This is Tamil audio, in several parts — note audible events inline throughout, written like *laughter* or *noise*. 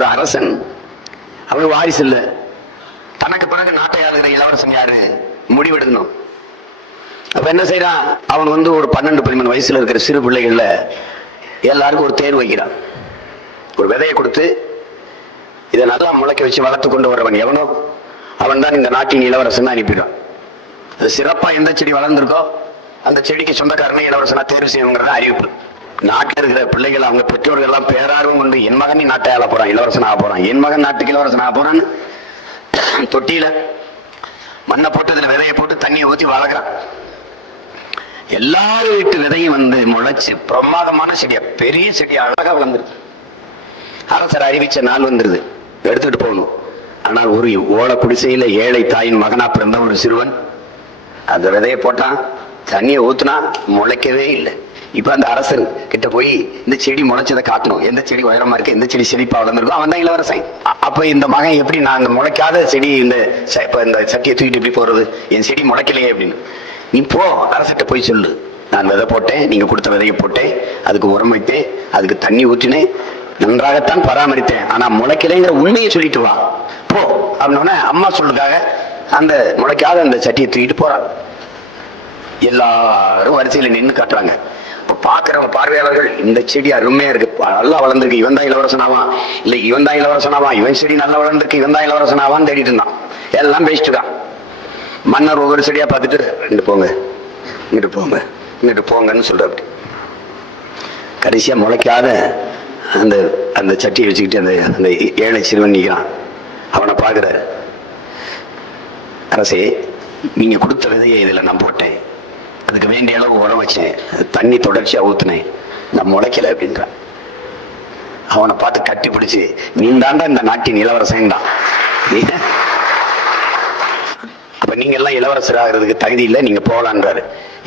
ஒரு அரசன். அவனுக்கு வாரிசு இல்லை. தனக்கு பிறகு நாட்டை ஆளுகிற இளவரசன் யாரு? முடிவெடுக்கணும். அப்ப என்ன செய்யறான் அவன் வந்து ஒரு பன்னெண்டு பதிமூணு வயசுல இருக்கிற சிறு பிள்ளைகள்ல எல்லாருக்கும் ஒரு தேர்வு வைக்கிறான். ஒரு விதையை கொடுத்து இதை நல்லா முளைக்க வச்சு வளர்த்து கொண்டு வரவன் எவனோ அவன் தான் இந்த நாட்டின் இளவரசன் அனுப்பிடும் அது சிறப்பா எந்த செடி வளர்ந்துருக்கோ அந்த செடிக்கு சொந்தக்காரனை இளவரசனா தேர்வு செய்யணுங்கிறத அறிவிப்பு. நாட்டில் இருக்கிற பிள்ளைகள் அவங்க பெற்றோர்கள் எல்லாம் பேரார்வம் கொண்டு என் மகன் நீ நாட்டை ஆள போறான் இளவரசன் ஆக போறான். என் மகன் நாட்டுக்கு இளவரசன் ஆக போறான்னு *clears throat* தொட்டியில மண்ணை போட்டு அதில் விதையை போட்டு தண்ணியை ஊற்றி வளர்க்குறான். எல்லாரும் வீட்டு விதையும் வந்து முளைச்சு பிரமாதமான செடியா பெரிய செடியா அழகா வளர்ந்துருக்கு. அரசர் அறிவிச்ச நாள் வந்துருது. எடுத்துட்டு போகணும். ஆனால் ஒரு ஓலை குடிசையில ஏழை தாயின் மகனா பிறந்த ஒரு சிறுவன் அந்த விதையை போட்டான் தண்ணியை ஊத்துனா முளைக்கவே இல்லை. இப்போ அந்த அரசன் கிட்ட போய் இந்த செடி முளைச்சதை காட்டணும். எந்த செடி உயரமா இருக்கு? எந்த செடி செழிப்பா வளர்ந்துருக்கோ அவன் தான் இளவரசன். அப்போ இந்த மகன் எப்படி நான் இந்த முளைக்காத செடி இந்த ச- இந்த சட்டியை தூக்கிட்டு எப்படி போறது? என் செடி முளைக்கலையே அப்படின்னு. நீ போ அரசர்கிட்ட போய் சொல்லு. நான் விதை போட்டேன் நீங்க கொடுத்த விதையை போட்டேன் அதுக்கு உரம் வைத்தேன் அதுக்கு தண்ணி ஊற்றினேன் நன்றாகத்தான் பராமரித்தேன். ஆனா முளைக்கலைங்கிற உண்மையை சொல்லிட்டு வா. போ அப்படின்னோடனே அம்மா சொல்லுக்காக அந்த முளைக்காத அந்த சட்டியை தூக்கிட்டு போறான். எல்லாரும் வரிசையில நின்று காட்டுறாங்க. பாக்குறவங்க பார்வையாளர்கள் இந்த செடி அருமையா இருக்கு. நல்லா வளர்ந்துருக்கு. இவன் தான் இளவரசனாவா? இல்ல இவன் தான் இளவரசனாவா? இவன் செடி நல்லா வளர்ந்துருக்கு. இவன் தான் இளவரசனாவான்னு தேடிட்டு இருந்தான். எல்லாம் பேசிட்டு மன்னர் ஒவ்வொரு செடியா பார்த்துட்டு இங்கிட்டு போங்க. இங்கிட்டு போங்க. இங்கிட்டு போங்கன்னு சொல்றாரு கடைசியா முளைக்காத அந்த அந்த சட்டியை வச்சுக்கிட்டு அந்த அந்த ஏழை சிறுவன் நிற்கிறான் அவனை பார்க்குற அரசே நீங்க கொடுத்த விதையை இதில் நான் போட்டேன். அதுக்கு வேண்டிய அளவு உரம் வச்சேன் தண்ணி தொடர்ச்சியாக ஊத்துனேன் நான் முளைக்கல அப்படின்றான் அவனை பார்த்து கட்டி பிடிச்சி நீ தாண்டா இந்த நாட்டின் இளவரசன் தான் அப்ப நீங்க எல்லாம் இளவரசர் ஆகிறதுக்கு தகுதி இல்லை நீங்க போகலான்றாரு.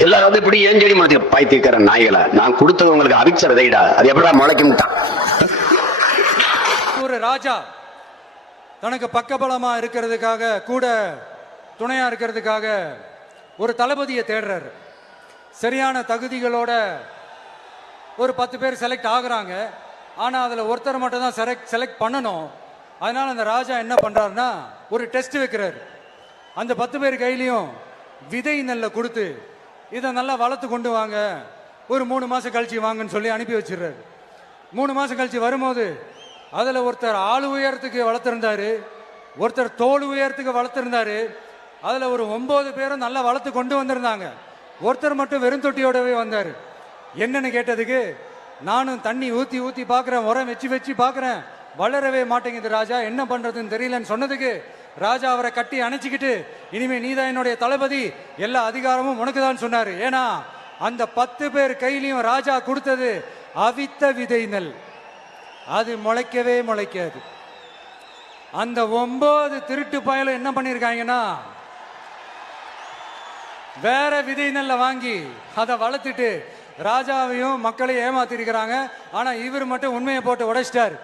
எல்லாரும் வந்து இப்படி ஏன் செடி மாதிரி பாய்த்திருக்கிற நாய்களை? நான் கொடுத்தது உங்களுக்கு அவிச்சர் விதைடா. அது எப்படா முளைக்கும்ட்டான் ஒரு ராஜா தனக்கு பக்கபலமா இருக்கிறதுக்காக கூட துணையா இருக்கிறதுக்காக ஒரு தளபதியை தேடுறாரு. சரியான தகுதிகளோட ஒரு பத்து பேர் செலக்ட் ஆகுறாங்க. ஆனால் அதில் ஒருத்தர் மட்டும் தான் செலக்ட் செலக்ட் பண்ணணும். அதனால் அந்த ராஜா என்ன பண்ணுறாருன்னா ஒரு டெஸ்ட் வைக்கிறார். அந்த பத்து பேர் கையிலையும் விதை நெல்லை கொடுத்து இதை நல்லா வளர்த்து கொண்டு வாங்க. ஒரு மூணு மாதம் கழிச்சு வாங்கன்னு சொல்லி அனுப்பி வச்சிடுறாரு. மூணு மாதம் கழிச்சு வரும்போது அதில் ஒருத்தர் ஆள் உயரத்துக்கு வளர்த்துருந்தாரு. ஒருத்தர் தோல் உயரத்துக்கு வளர்த்துருந்தாரு. அதில் ஒரு ஒம்பது பேரும் நல்லா வளர்த்து கொண்டு வந்திருந்தாங்க. ஒருத்தர் மட்டும் வெறும் தொட்டியோடவே வந்தார். என்னன்னு கேட்டதுக்கு நானும் தண்ணி ஊற்றி ஊற்றி பார்க்குறேன் உரம் வச்சு வச்சு பார்க்குறேன் வளரவே மாட்டேங்குது ராஜா என்ன பண்ணுறதுன்னு தெரியலன்னு சொன்னதுக்கு ராஜா அவரை கட்டி அணைச்சிக்கிட்டு இனிமே நீதான் என்னுடைய தளபதி எல்லா அதிகாரமும் உனக்கு தான் சொன்னார். ஏன்னா அந்த பத்து பேர் கையிலையும் ராஜா கொடுத்தது அவித்த விதை நெல். அது முளைக்கவே முளைக்காது. அந்த ஒன்பது திருட்டு பயலும் என்ன பண்ணியிருக்காங்கன்னா வேற விதை நெல்லை வாங்கி அதை வளர்த்துட்டு ராஜாவையும் மக்களையும் ஏமாத்திருக்கிறாங்க. ஆனா இவர் மட்டும் உண்மையை போட்டு உடைச்சிட்டார்.